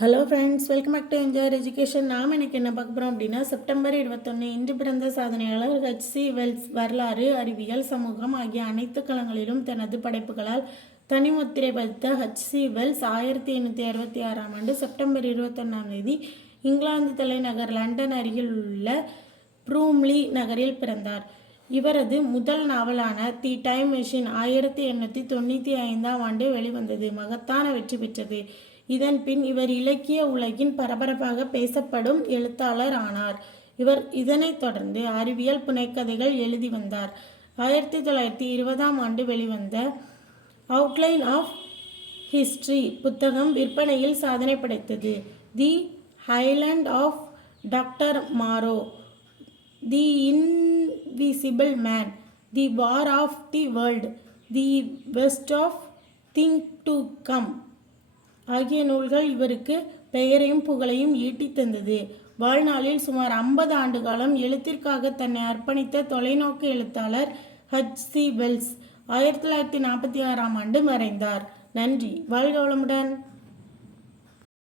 Hello friends, welcome back to enjoy education. நாம் இன்றைக்கி என்ன பார்க்க போகிறோம் அப்படின்னா, செப்டம்பர் 21 இன்று பிறந்த சாதனையாளர் ஹெச்.சி. வெல்ஸ். வரலாறு, அறிவியல், சமூகம் ஆகிய அனைத்து களங்களிலும் தனது படைப்புகளால் தனிமுத்திரை பதித்த ஹெச்.சி. வெல்ஸ் 1866ஆம் ஆண்டு செப்டம்பர் 21 இங்கிலாந்து தலைநகர் லண்டன் அருகில் உள்ள ப்ரூம்லி நகரில் பிறந்தார். இவரது முதல் நாவலான தி டைம் மெஷின் 1895ஆம் ஆண்டு வெளிவந்தது மகத்தான வெற்றி பெற்றது. இதன் பின் இவர் இலக்கிய உலகின் பரபரப்பாக பேசப்படும் எழுத்தாளர் ஆனார். இவர் இதனைத் தொடர்ந்து அறிவியல் புனைக்கதைகள் எழுதி வந்தார். 1920ஆம் ஆண்டு வெளிவந்த அவுட்லைன் ஆஃப் ஹிஸ்டரி புத்தகம் விற்பனையில் சாதனை படைத்தது. The island of doctor Moreau, the invisible man, the war of the world, the best of thing to come ஆகிய நூல்கள் இவருக்கு பெயரையும் புகழையும் ஈட்டி தந்தது. வாழ்நாளில் சுமார் 50 ஆண்டு காலம் எழுத்திற்காக தன்னை அர்ப்பணித்த தொலைநோக்கு எழுத்தாளர் ஹெச்.சி. வெல்ஸ் 1946ஆம் ஆண்டு மறைந்தார். நன்றி. வாழ்க வளமுடன்.